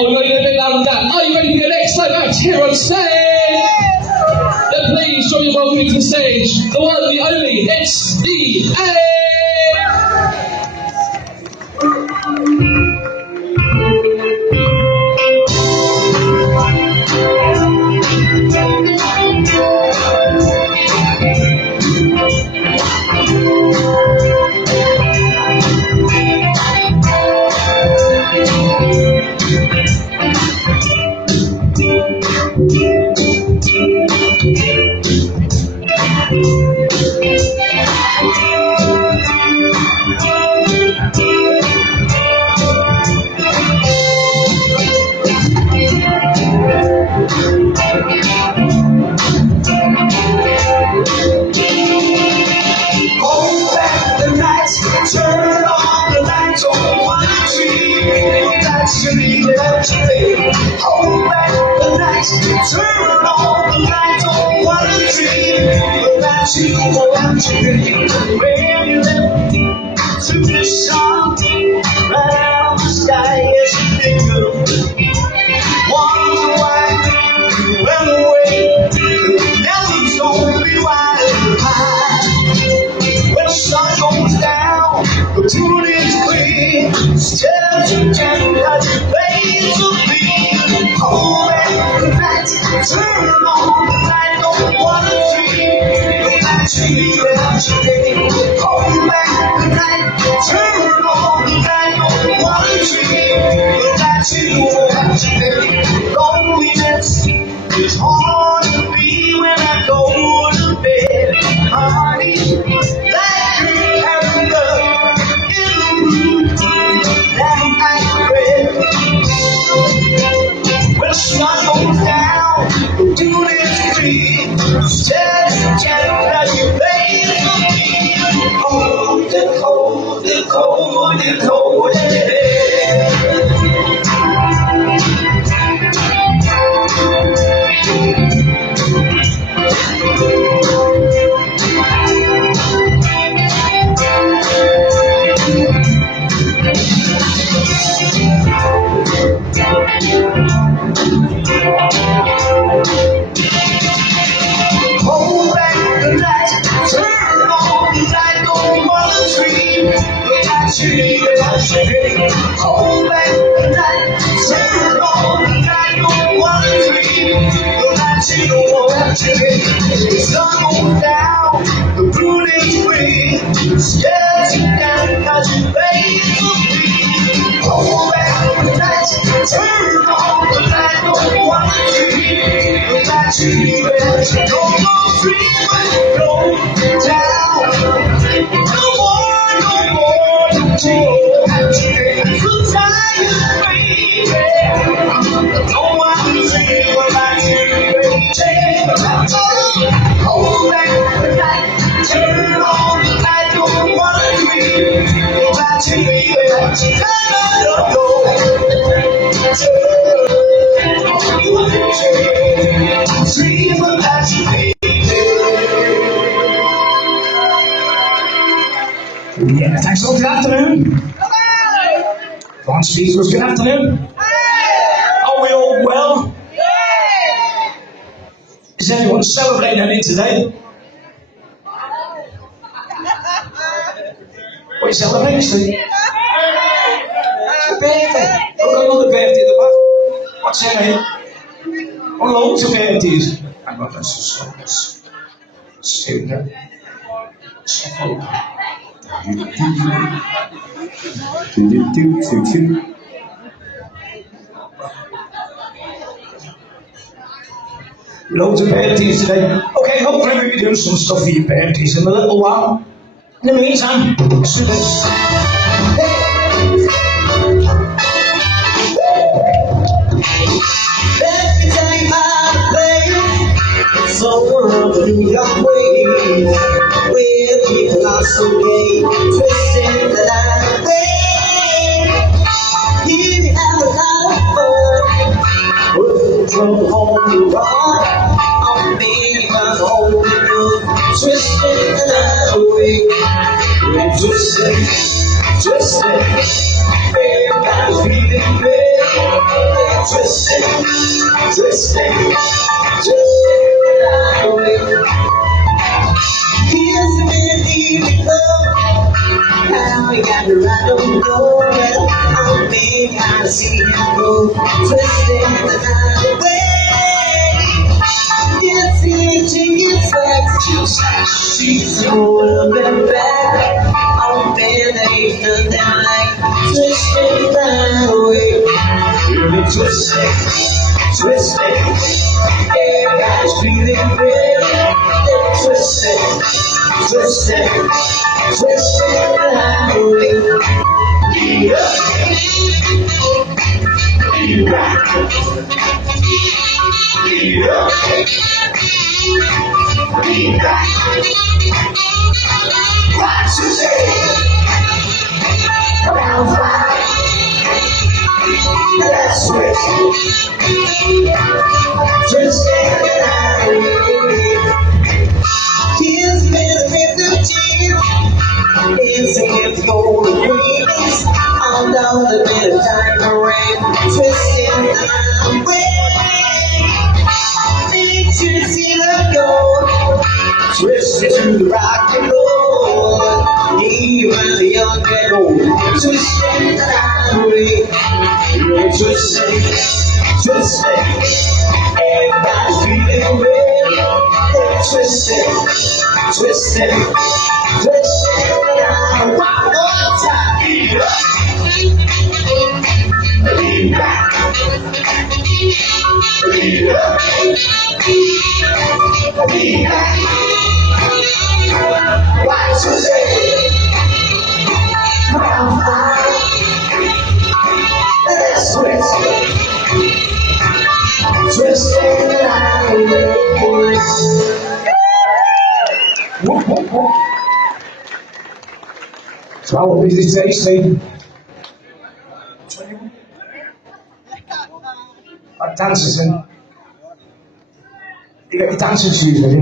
Oh, we've got to get a bit louder than that. Are you ready for the next live act here on stage? Then please join me welcoming to the stage, the one and the only, it's D.A. Hold back the lights, turn on the lights on one tree. Without you, without you, when you left to the sun, right out of the sky, yes you did. Wonder why you went away. Now he's gonna be wide high. When the sun goes down, the truth is clear. Still you can't touch your face of me. Hold back the lights, turn on the light on one tree. Without you, without you, hold back the light, turn on the light on one tree. Without you, without you, loneliness is hard to be when I go to bed. Honey, like you have love in the room that I read. When the sun goes down, the dude is free. Says you can't let you play for me. Hold it, hold it, hold it, hold it. Hold back the lights, turn on the light on one tree. Without you, without you, hold back the light, turn on the light on one tree. Without you, without you, the sun goes down, the moon is free. Yes, you can touch your face of me. Hold back the lights, turn on the light on one tree. Without you, without you, no more freeway, go down. No more, no I'm so tired, baby. No one will see what I do. Hold back the light, turn on the light on one tree. Without you, without you, I don't dream about you, baby. Yeah, thanks all. Good afternoon. Launch speakers, good afternoon. Are we all well? Is anyone celebrating anything today? What are you celebrating, Steve? It's your birthday. I've got another birthday at the back. What's her name? Oh, loads of birthdays. Hang on, let's just stop this. Stay there. Loads of birthdays today. Okay, hopefully we'll be doing some stuff for your birthdays in a little while. In the meantime, let's do this. Every time I play, so world through your ways, where people are so gay, twisting the line. Here we have a lot of fun, working from home to rock. I'm being my home to do, twisting the line away. We're twisting, everybody's feeling good. twisting, away. Here's the melody we love. How we got her, I don't know. Well, I'm big, I see him go, twisting the night away. She's holding back. I'm bending the night, twisting that away. You're twisting, twisting. Everybody's feeling real. Twisting, twisting, twisting that away. Yeah. What you say? Come on, fly. Let's switch. Just stand here's a little bit of cheer. It's if you're the greatest. I'm down the bit of time around. Twisting the way. Need you to see the gold. Twisted to the rock and roll. Even the young and old. Twisting the way. You're twisting, twisting. Everybody's feeling real. They're twisting, twisting, twisting. One more time. Lean back. Lean up. Lean back. What you say? Round five. Let's twist. Twisting the line. So how long is this take, Steve? 21. Our dancers in. You got your dancing shoes with you?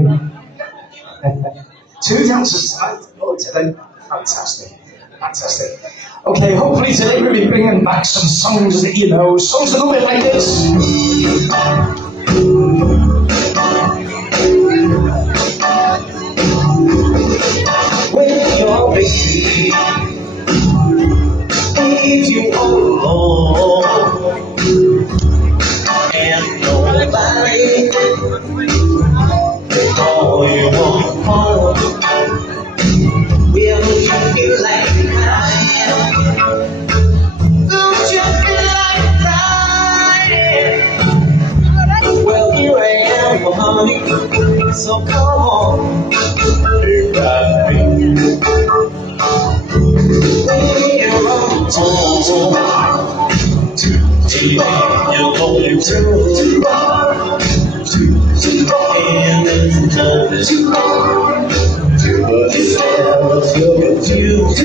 2 dancers tonight. Oh, today. Fantastic. Fantastic. Okay, hopefully today we'll be bringing back some songs that you know. Songs a little bit like this. When you're busy, leave you all alone, and nobody, all you want home. Will you feel like crying? Don't you feel like crying? Well, here I am, honey, so come on. You got me. When you're on home, you know you're too far, and it's not too far. But it's never so confused.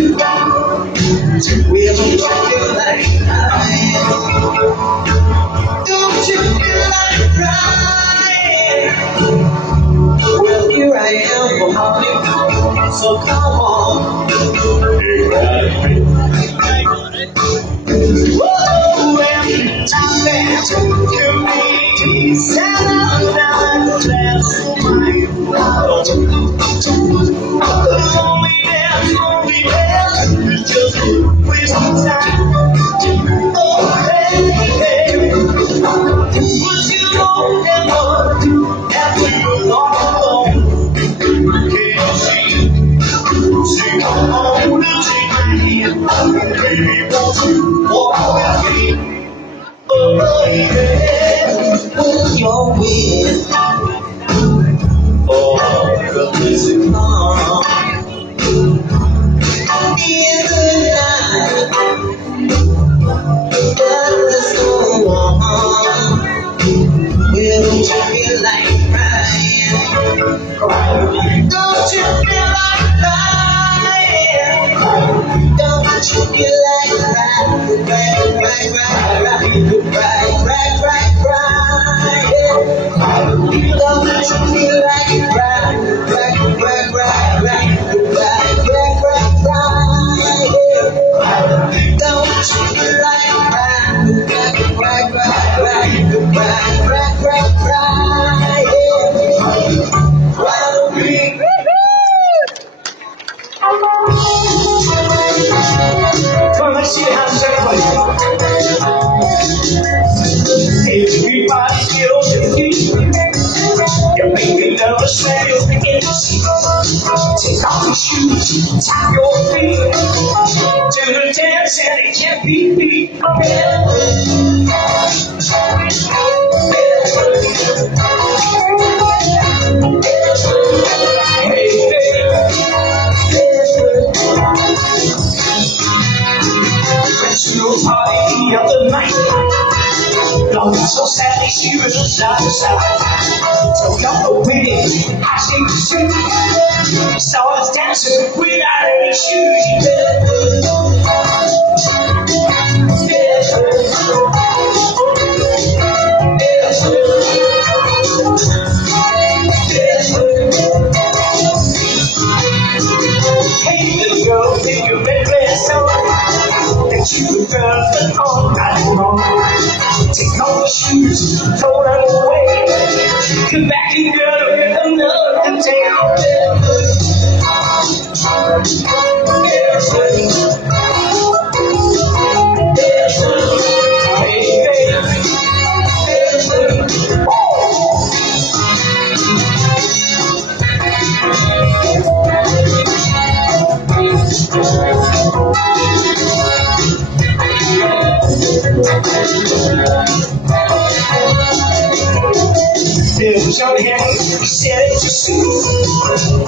Will you feel like crying? Don't you feel like crying? Well, here I am, honey, so come on. Whoa, every time that you meet, stand up now and dance for my heart. Loneliness, just waste of time. Oh, baby, would you know ever after you're alone? Can't she come on to take my hand? Baby, won't you walk with me? Oh, baby, with your wind. Oh, the music on. In the night, but the storm on. Will you feel like crying? Don't you feel like crying? Don't you feel like crying? Crying. To a party of the night, long so sadly she was side to side. Took up the way I seemed to see. Saw us dancing without any shoes. Hey, little girl, take your red dress on. That you a girl that all night long. Take off the shoes, throw them away. Come back and girl, another day. Your hand, you said it too soon.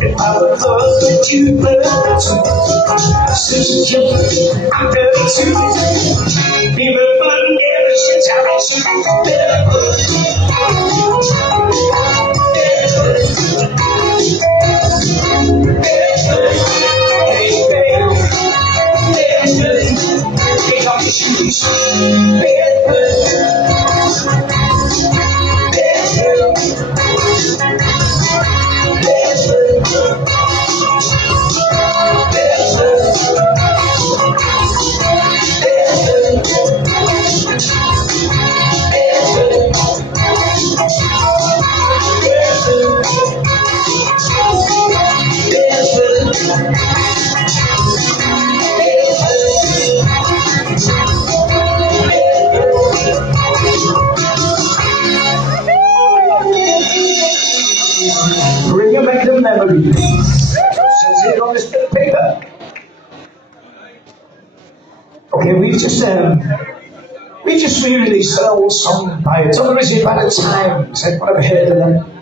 If I would love that you love too. Susan Kim, I'm better too. Even fun ever since I met you. Hey, baby, take off your shoes. Bring back the memory. Says it on this bit of paper. Okay, we just re-released an old song by it's originally by the Times. I've never heard of them.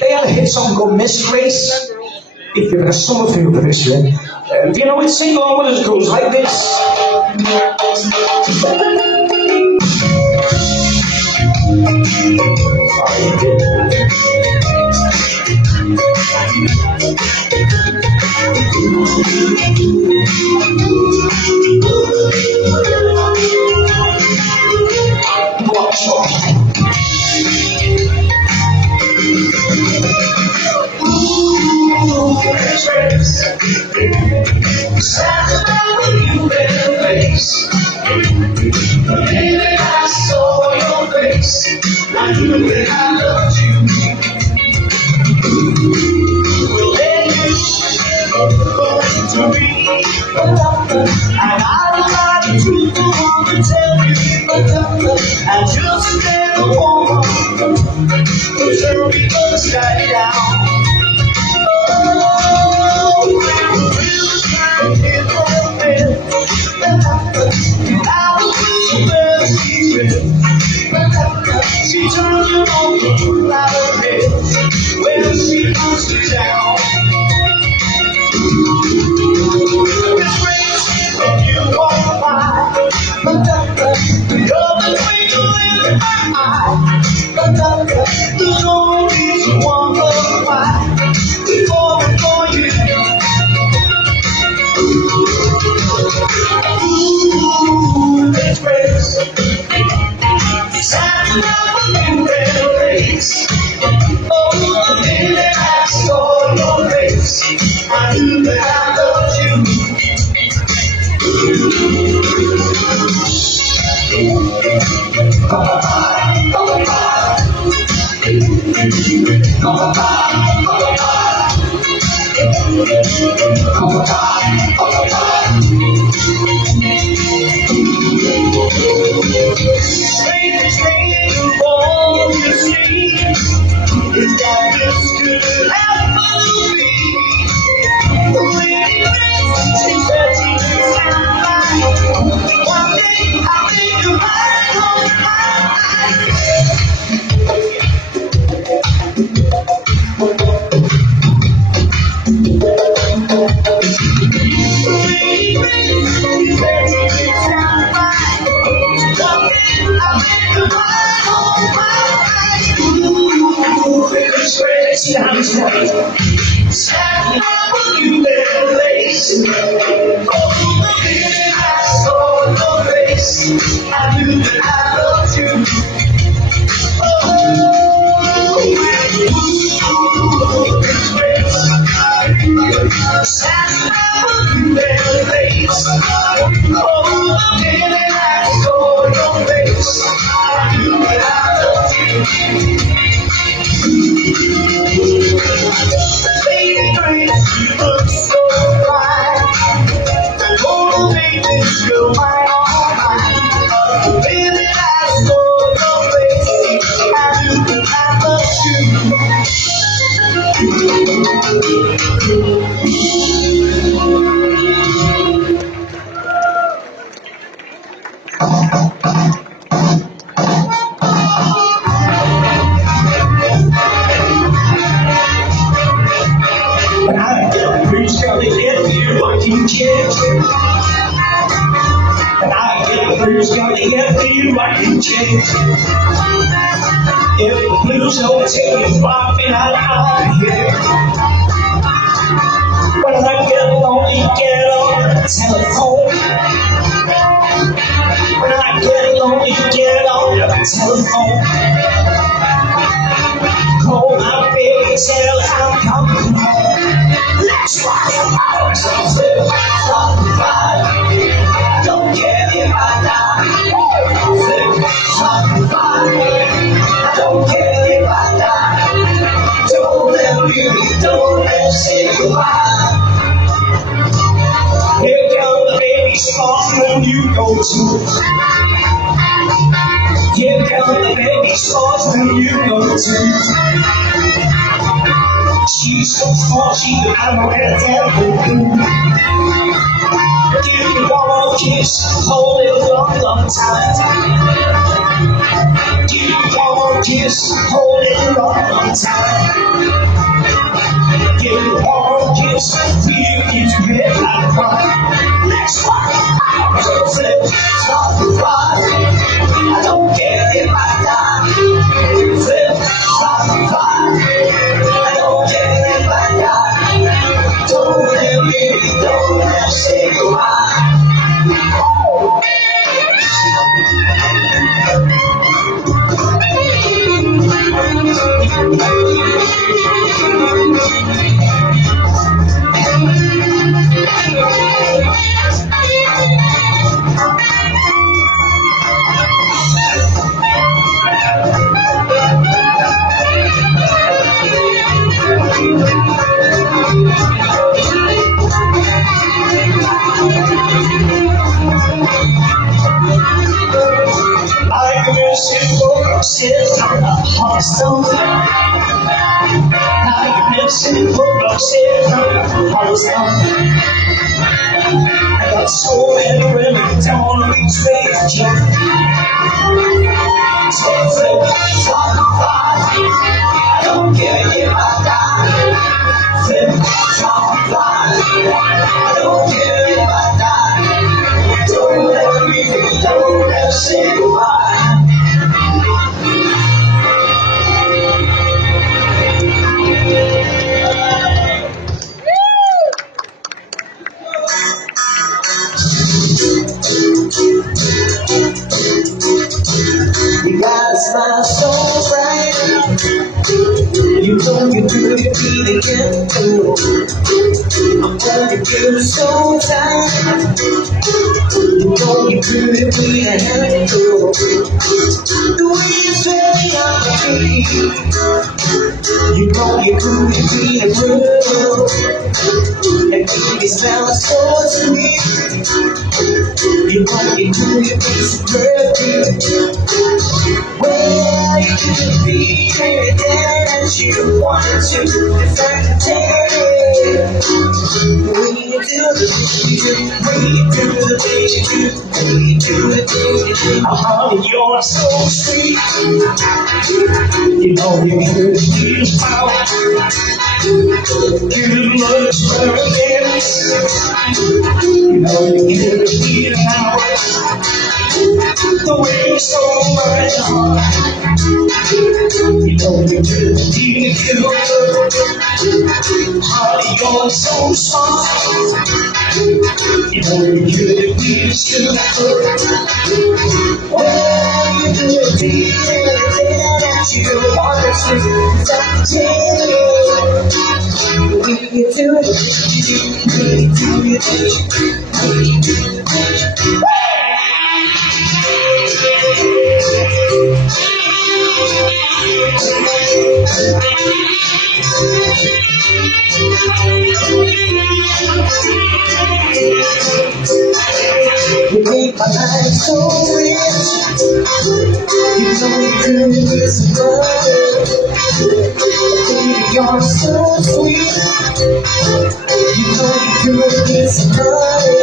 They had a hit song called Miss Grace. If you're in a summer feel for this, right? You know, it's sing along with us, goes like this. Baby, I saw your face. I knew that I loved you. Well, then you spoke to me, and I lied to the one to tell you. I just never want to turn me upside down. She turns you on like a bed when she puts you down. It's crazy when you walk by. You're the twinkle in my eye. There's no reason wonder why. For you. Ooh, it's crazy. I love you, face. Oh, the minute I saw your face, I knew that I loved you. Strangest thing of all you see is that this could happen to me. The lady she said she could sound like You better face. Oh, baby, I saw your face. I knew that I loved you. You better face. Oh, baby, I saw your face. I knew that I loved you. Baby, you look so fine. Oh, baby, you're my all mine. Baby, I saw your face. I knew that I loved you. But I get reached out to get you like you can. But I get reached out to get you like you can. If the blues don't take you far, then I'm here. When I get lonely, get on the telephone. When I get lonely, get on the telephone. Call my baby, tell her I'm coming home. Let's rock about something. I don't care if I die. I don't care if I die. Don't let me, don't let say goodbye. Here comes the baby song when you go to. Here comes the baby song when you go to. She's so small, she's an animal and a devil. Give me one more kiss, hold it a long, long time. Give me one more kiss, hold it a long, long time. Give me one more kiss, feel you to get out of cry. Let's rock out, so flip, stop the fire. I don't care if I die. Flip, stop the fire. I don't care if I die. Don't let me, don't let say goodbye. Like a missing book, sit on a hearthstone. Like a missing book, sit on a hearthstone. I got so many women, don't wanna be straight to you. So flip, stop the fire. I don't care if I die. Flip, stop the fire. I don't care if I die. Don't let me, don't let say goodbye. You got a smile so bright. You know you do it really good. I'm gonna give it so tight. You know you do it really good. The way you say I'm me. You know you do it really good. And baby smells so sweet. You know you do it really perfect. Well, you could be everything that you want to. If I could take it. When you do the when you do the things you do, when you do the things you do, you're so sweet. You know you could be power. You look perfect. You know you could be power. the way you stole my heart. You know you couldn't be you. Honey, you're so soft. You know you couldn't be you. Oh, you could be anything that you wanted to. We do it. You make my life so rich. You know you could be somebody. Baby, you're so sweet. You know you could be somebody.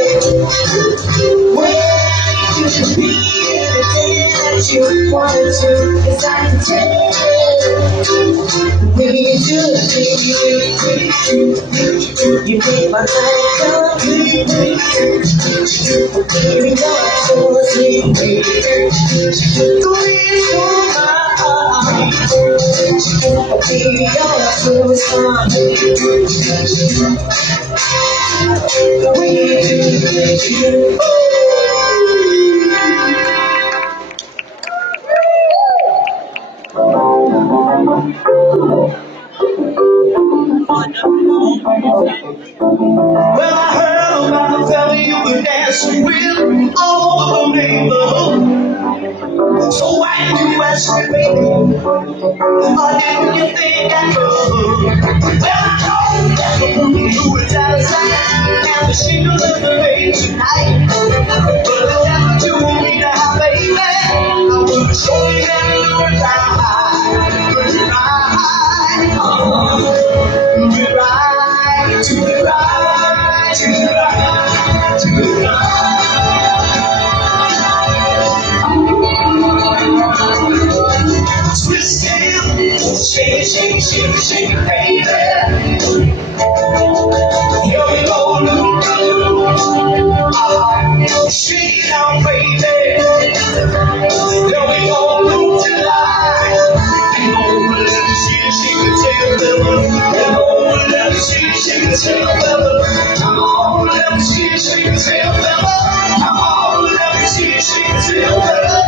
Well, you could be anything that you wanted to. It's like a tale. Maybe you do. You make my life complete. Baby, you're so sweet, baby. The way you stole my heart. Baby, you're so smart. The way you do. Well, I heard about the fella you were dancing with all over the neighborhood. So why did you ask me, baby? Or didn't you think I could? Well, I know that the woman who was out of sight and the single of the day tonight. But if that's what you want me to have, baby, I will show you how to do it right. Do it right. Do it right. Do it right. Do it right. Do it right. Twist it, shake it, shake it, shake it, shake it, baby. Here we go, shake it out, baby. Here we go, July. And over let me see it, shake it, take a little. And over let me see it, shake it, take a little. Come on, let me see it, shake it, take a little. Come on, let me see it, shake it, take a little.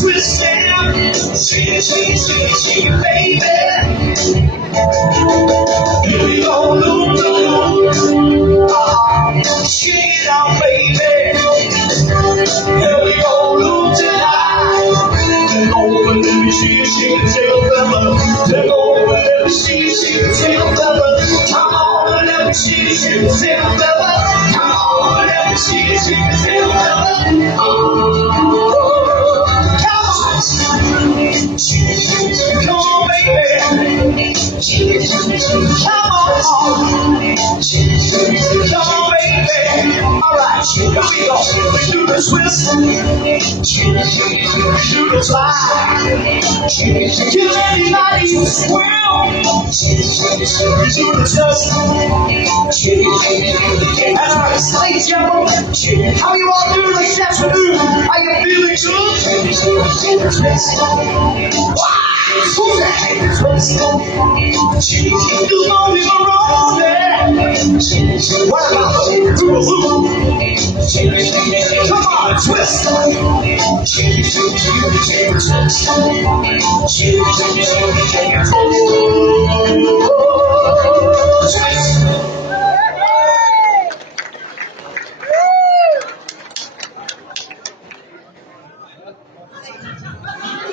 Twist it, shake it, shake it, shake it, shake it, baby. Here we go, shake it out, baby. Here we go, tonight. Take over, let me see you shake it, take a feather. Take over, let me see you shake it, take a feather. Come on, let me see you shake it, take a feather. Come on, let me see you shake it, take a feather. Come on, baby. Come on, baby. All right, here we go. We do the twist. Do the slide. Kill anybody who squirrel. We do the twist. That's right, slates, y'all. How you all doing this afternoon? Are you feeling good? Wow. Who's that? You know we go wrong there. What about come on, twist.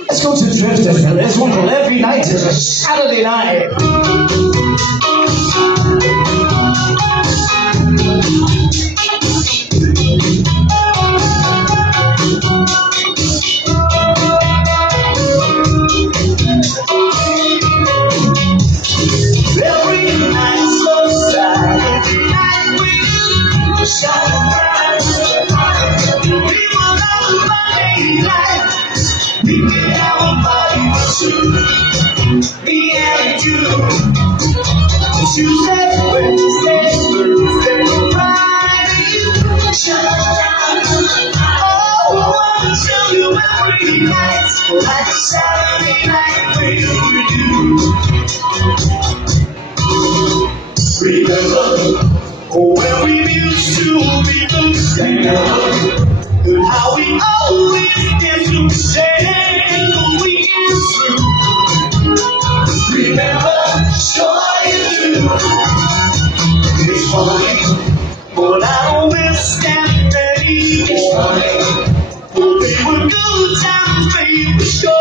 Let's go to Drifter. There's one called Every Night is a Saturday Night. Every night so sad, every night we shine bright. We will have a Monday night. We can have a party too, me and you. like a Saturday night with you. Remember when we used to be together, and how we always did to stay the weekend through. Remember, sure you do. It's funny, but I don't understand that it's funny. But they were good times, baby, sure.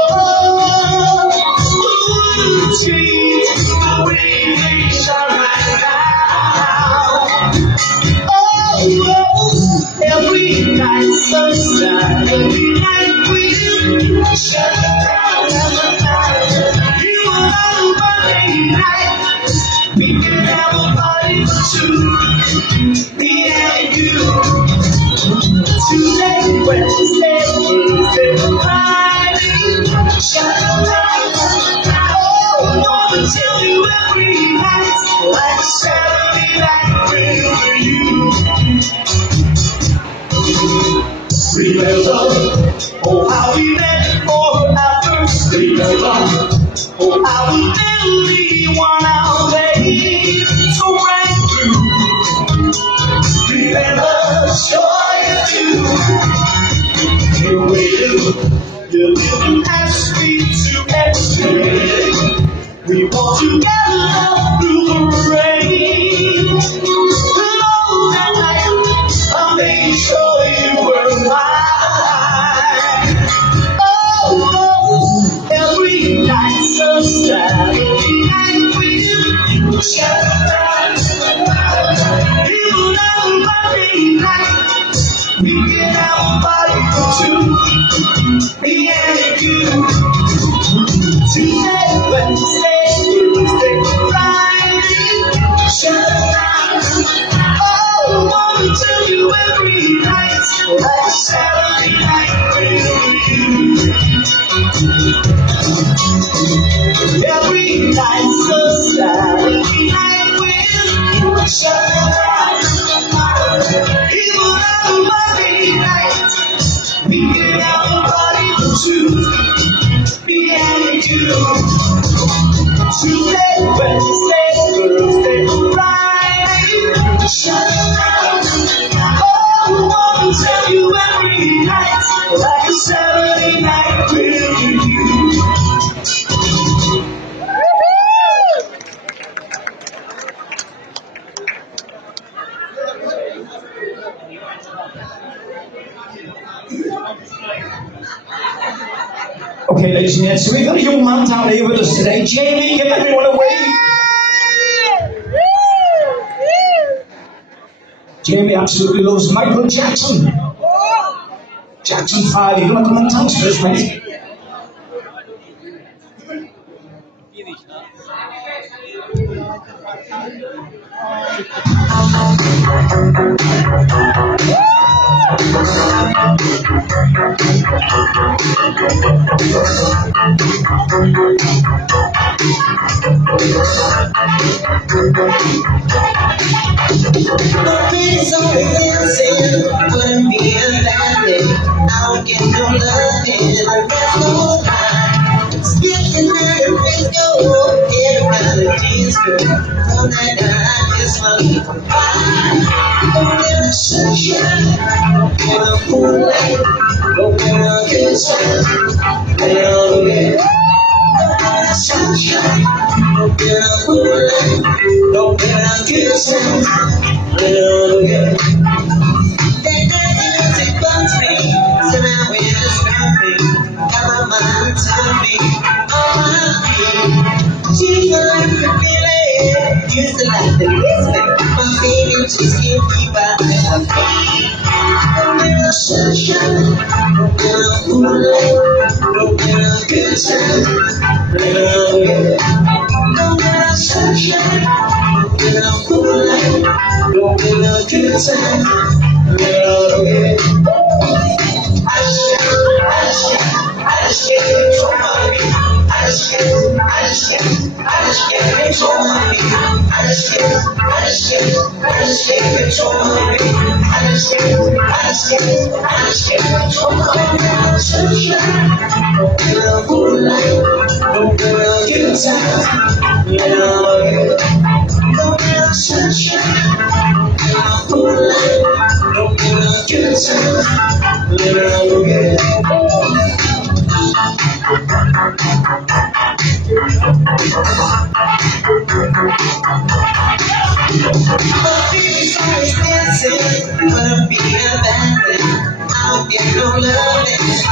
Ooh, change the way things are right now. Oh, every night sunshine, every night we shut down. You and I, Monday night, we can have a party for two, me and you. Tuesday, Wednesday, Thursday, Friday, shut down. Oh, I wanna tell you every night, like a Saturday night with you. Remember, oh how we met for our first remember, oh how we barely won our way so right through. Remember, sure you do. You waited, you didn't ask me to explain. We walked together through the rain. Alone that night, I made sure you were mine. Oh, every night sunshine, every night we shut down. Even on Monday night, we can have a party for two, me and you. Tuesday, Wednesday, Thursday, Friday, shut down. Oh, I wanna tell you every night, like a Saturday night with you. Every night so sad, every night with you, shut down. Even on a Monday night, we can have a party for two, me and you. Tuesday, Wednesday, Thursday, Friday, shut down. Oh, I wanna tell you every night, like a Saturday night with you. Okay, ladies and gents, so we've got a young man down here with us today. Jamie, give everyone a wave. Jamie absolutely loves Michael Jackson. Jackson 5, you're gonna come and dance for us, mate. Nothing's always dancing, wouldn't be a bad day. I would get no loving, there's no time. Skipping out of disco, everybody disco. All night I just want to find. Don't let the sunshine, in a cool light, open a good time. Hell yeah. Sunshine, open a cool light, open a good time. Hell yeah. That nasty music bugs me, somehow it disturbs me. Got my mind telling me, on my feet. She learned to feel it, used to like the music. My baby just can't keep out of my feet. Don't let the sunshine, open a cool light, open a good time. Hell yeah. Don't let the sunshine, open a cool light, open a good time. Hell yeah. I just can't control my beat. I just can't control my beat. I just can't control my beat. I just can't control my beat. Sunshine, open My feelings always dancing, but I'm being a bad thing. I don't get no loving, I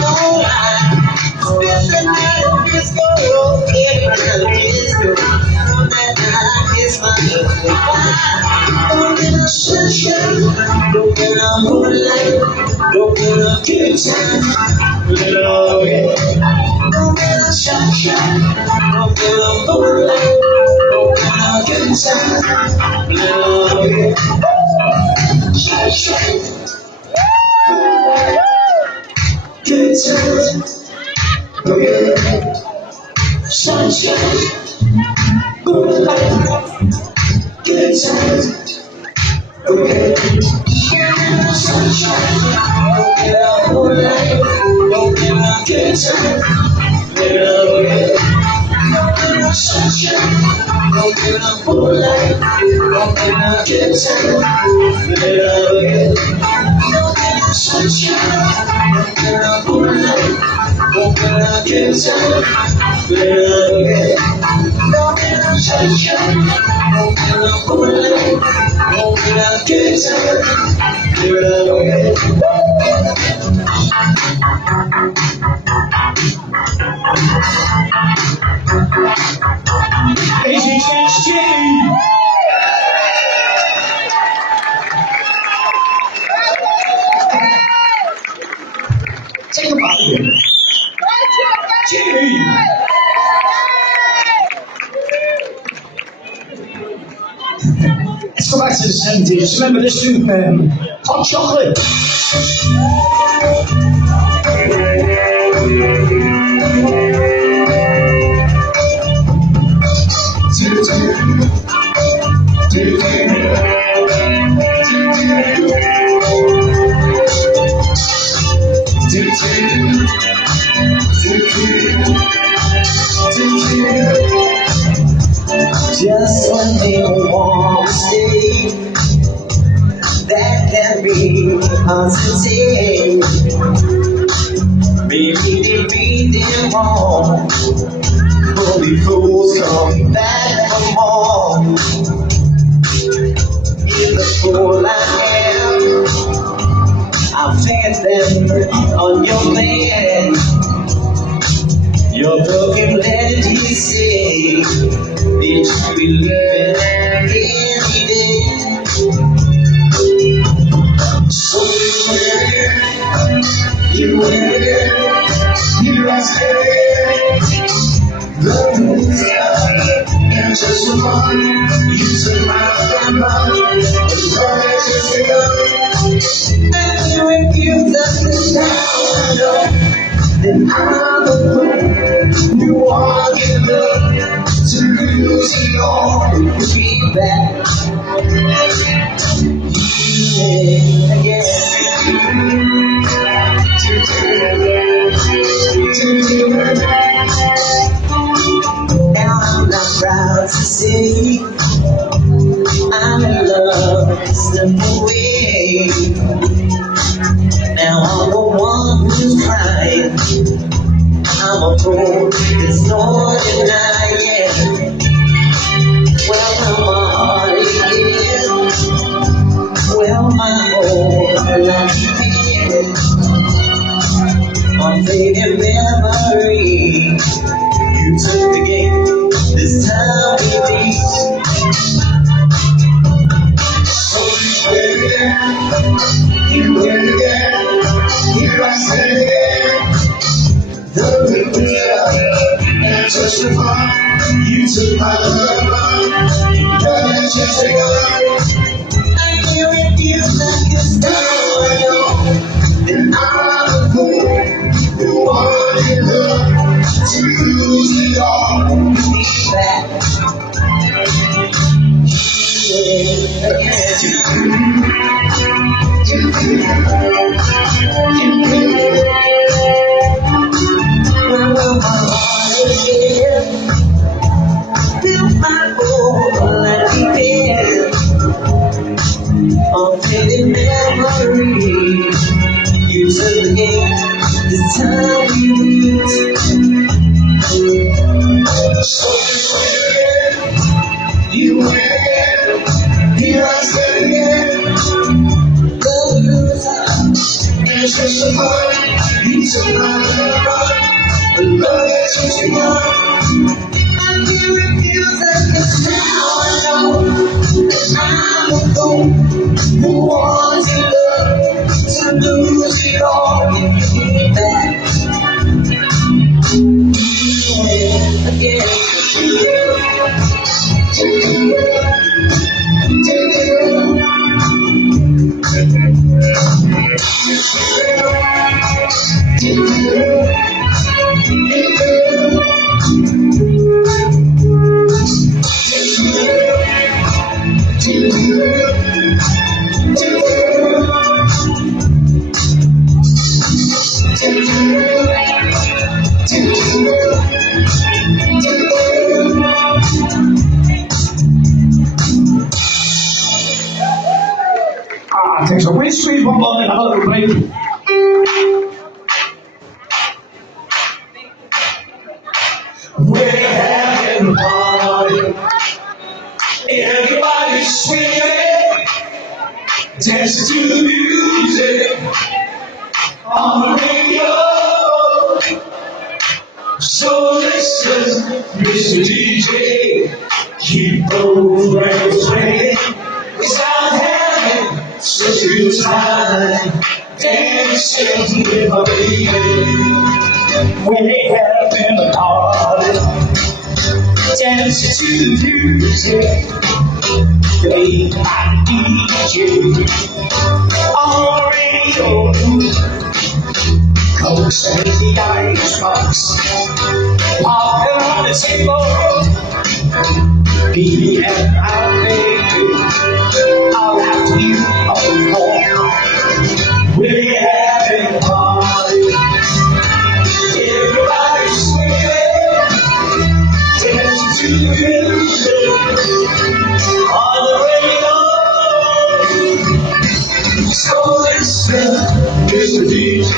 no lie. Spend the night at disco, every disco. From that night I kiss my goodbye. Don't get no sunshine, don't get no moonlight, don't get no good time. Love it. Don't get no sunshine, don't get no moonlight, don't get no good time. Love it. Sunshine. Good time. Okay. Sunshine. Moonlight. Good time. Okay. Sunshine. Don't get no moonlight, don't get no good time. Okay. Sunshine. Don't get no moonlight, don't get no good time. Okay. Sunshine. Don't get no moonlight, don't get no good time. Okay. Don't get no sunshine, don't get no moonlight, don't get no good time. Okay. Ladies and gents, Jimmy. Take a bite of it. Jimmy. Let's go back to the 70s. Remember this tune, Hot Chocolate. Just one thing I want to say, that can be hard to take. Maybe they read them wrong, but we fools come back for more. You're the fool I am, I'll take them on your man. Your broken lady say, did you believe in that any day? So you are scared. The moon's out, and just one, you took my number, and you refuse us down. Then I'm the fool you want to give up to lose it all. Be back now I'm not proud to say I'm in love in a simple way. Now I'm the one who's crying, I'm a fool, there's no denying. Well, my heart is, well, my whole life is on faded memory. You took the game, this time we meet. So you win again, here I stand again. The picture and touch the fun, you took my love, got a chance to go. I knew it, you like a star, and I'm a fool who wanted love to lose it all. Be back. Well, my heart is feel my whole life is on faded memory. You took the game, this time we meet. So breaks apart. You took my love, the love that you want. I can refuse it, 'cause now I know I'm a fool who wants your love to lose it all. Give back again. Takes a real sweet one and another plate. We're having a party. Everybody's swinging, dancing to the music on the radio. So listen, Mr. DJ, keep those records playing. It's not having such a good time, dancing with my baby. We're having a party, dancing to the music played by DJ on the radio. Coke and the icebox, popcorn on the table. Me and my baby, I'll have you on the floor. We're having a party. Everybody's swinging, dancing to the music on the radio. So listen, Mr. DJ,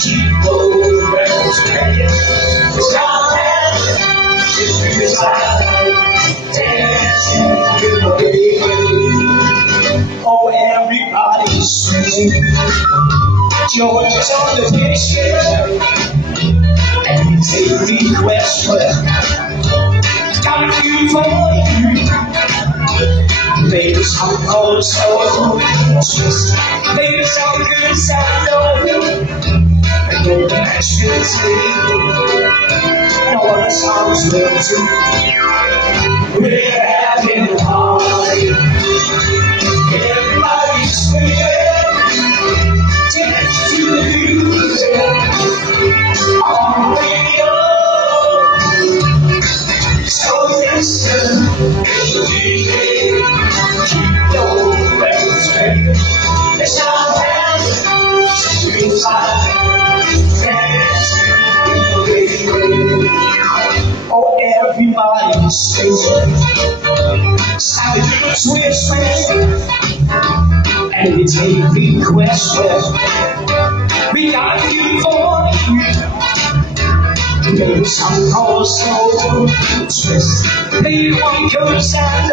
keep those records playing. It's not having just good time, dancing with my baby. Oh, everybody's swinging. George is on the picture, and we take requests for got a few for you. Baby, some old soul, baby, some good sound, and go back to the table. No other songs will do. We're having a party. Everybody's swinging, dance to the music on the radio. So listen, Mr. DJ, keep those records playing. It's not having such a good time, dancing with the radio. Oh, everybody's singing, sounding to the swing, and we take requests with. We got you for you. Maybe some call soul twist. Maybe one good sound,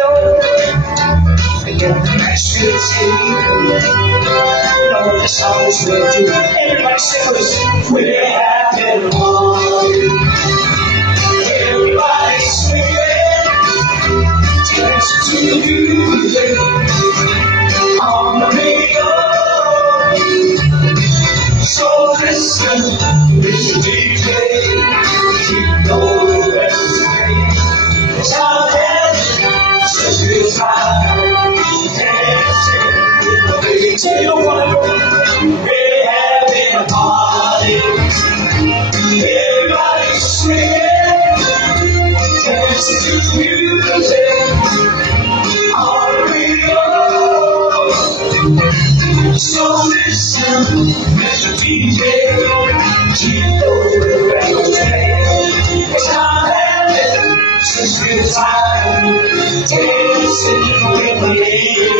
and get the next good table. No, the songs will do. Everybody sing with us. We're having a party. Everybody's swinging, dancing to the music on the radio. So listen, Mr. DJ, keep those records playing. It's not having such a good time, dancing with the baby. Take it over, we're having a party. Everybody's swinging, dancing to the music on the radio. So listen, Mr. DJ, keep those records playing. It's not having such a good time, dancing with the radio.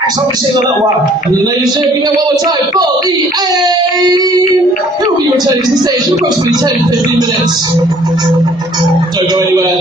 Thanks for listening a little while. And then ladies and gentlemen, one more time for the AIM, who will be returning to the stage in approximately 10-15 minutes. Don't go anywhere.